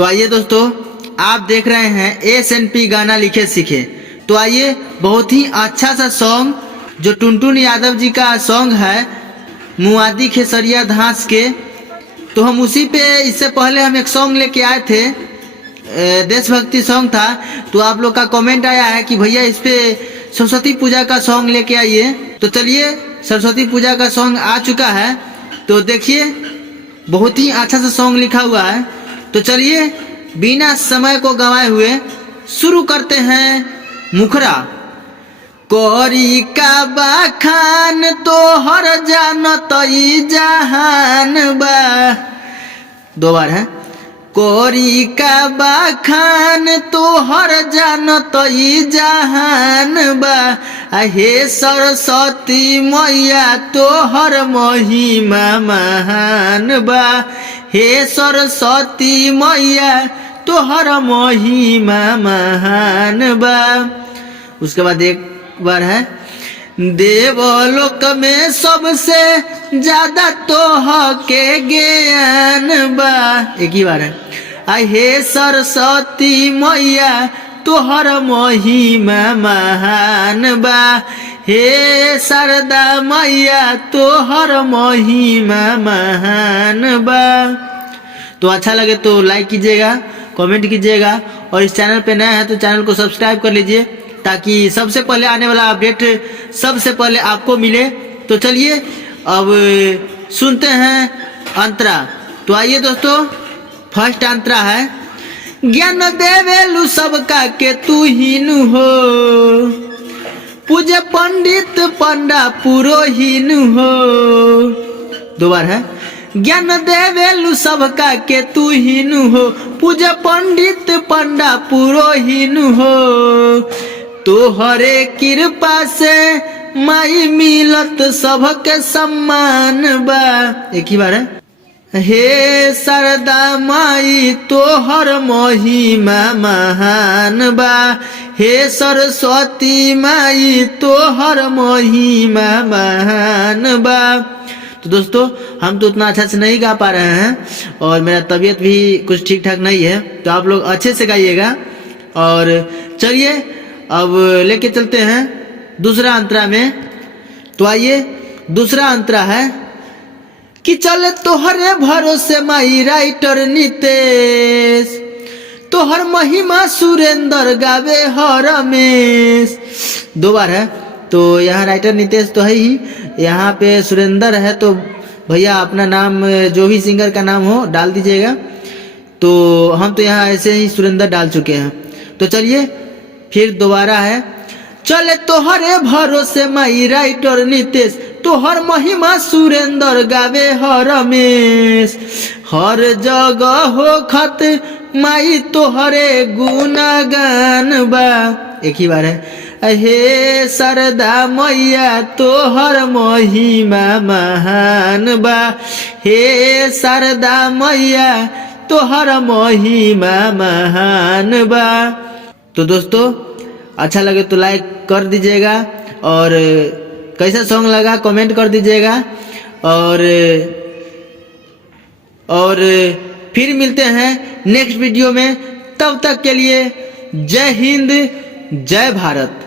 तो आइए दोस्तों, आप देख रहे हैं SNP गाना लिखे सीखे। तो आइए, बहुत ही अच्छा सा सॉन्ग जो टुनटुन यादव जी का सॉन्ग है, मुआदी खेसरिया धांस के। तो हम उसी पे इससे पहले हम एक सॉन्ग लेके आए थे, देशभक्ति सॉन्ग था। तो आप लोग का कमेंट आया है कि भैया इस पे सरस्वती पूजा का सॉन्ग लेके आइए। तो चलिए, सरस्वती पूजा का सॉन्ग आ चुका है। तो देखिए, बहुत ही अच्छा सा सॉन्ग लिखा हुआ है। तो चलिए, बिना समय को गंवाए हुए शुरू करते हैं मुखरा। कोरी का बाखान तो हर जानत ई जहान बा। दो बार है। कोरी का बाखान तो हर जानत ई जहान बा। हे सरस्वती मैया तो हर महिमा महान बा। हे सरस्वती मैया तो हर महिमा महान बा। उसके बाद एक बार है, देवलोक में सबसे ज्यादा तोह के ज्ञान बा। एक ही बार है। हे सरस्वती मैया तोहर महिमा महान बा। हे शारदा मैया तोहर महिमा महान बा। तो अच्छा लगे तो लाइक कीजिएगा, कमेंट कीजिएगा, और इस चैनल पे नया है तो चैनल को सब्सक्राइब कर लीजिए, ताकि सबसे पहले आने वाला अपडेट सबसे पहले आपको मिले। तो चलिए, अब सुनते हैं अंतरा। तो आइए दोस्तों, फर्स्ट अंतरा है, ज्ञान देवेलु सबका के तू हीनु हो, पूजे पंडित पंडा पुरोहिन हो। दो बार है। ज्ञान देवेलु सबका के तू हीनु हो, पूजे पंडित पंडा पुरोहिन हो। तोहरे कृपा से माई मिलत सबके सम्मान बा। एक ही बार है। हे शारदा माई तोहर महिमा महान बा। हे सरस्वती माई तोहर महिमा महान बा। तो दोस्तों, हम तो उतना अच्छा से नहीं गा पा रहे हैं, और मेरा तबीयत भी कुछ ठीक ठाक नहीं है। तो आप लोग अच्छे से गाइएगा। और चलिए, अब लेके चलते हैं दूसरा अंतरा में। तो आइए, दूसरा अंतरा है कि चले तोहरे भरोसे माई राइटर नितेश, तोहर महिमा सुरेंद्र गावे हर रमेश। दो बार है। तो यहाँ राइटर नितेश तो है ही, यहाँ पे सुरेंद्र है। तो भैया अपना नाम, जो भी सिंगर का नाम हो, डाल दीजिएगा। तो हम तो यहाँ ऐसे ही सुरेंद्र डाल चुके हैं। तो चलिए, फिर दोबारा है, चले तोहरे भरोसे माई राइटर नितेश, तोहर महिमा सुरेंद्र गावे हर रमेश। हर जगह हो खत माई तोहरे गुणगान बा। एक ही बार है। हे शारदा मैया तोहर महिमा महान बा। हे शारदा मैया तोहर महिमा महान बा। तो दोस्तों, अच्छा लगे तो लाइक कर दीजिएगा, और कैसा सॉन्ग लगा कमेंट कर दीजिएगा। और फिर मिलते हैं नेक्स्ट वीडियो में। तब तक के लिए जय हिंद, जय भारत।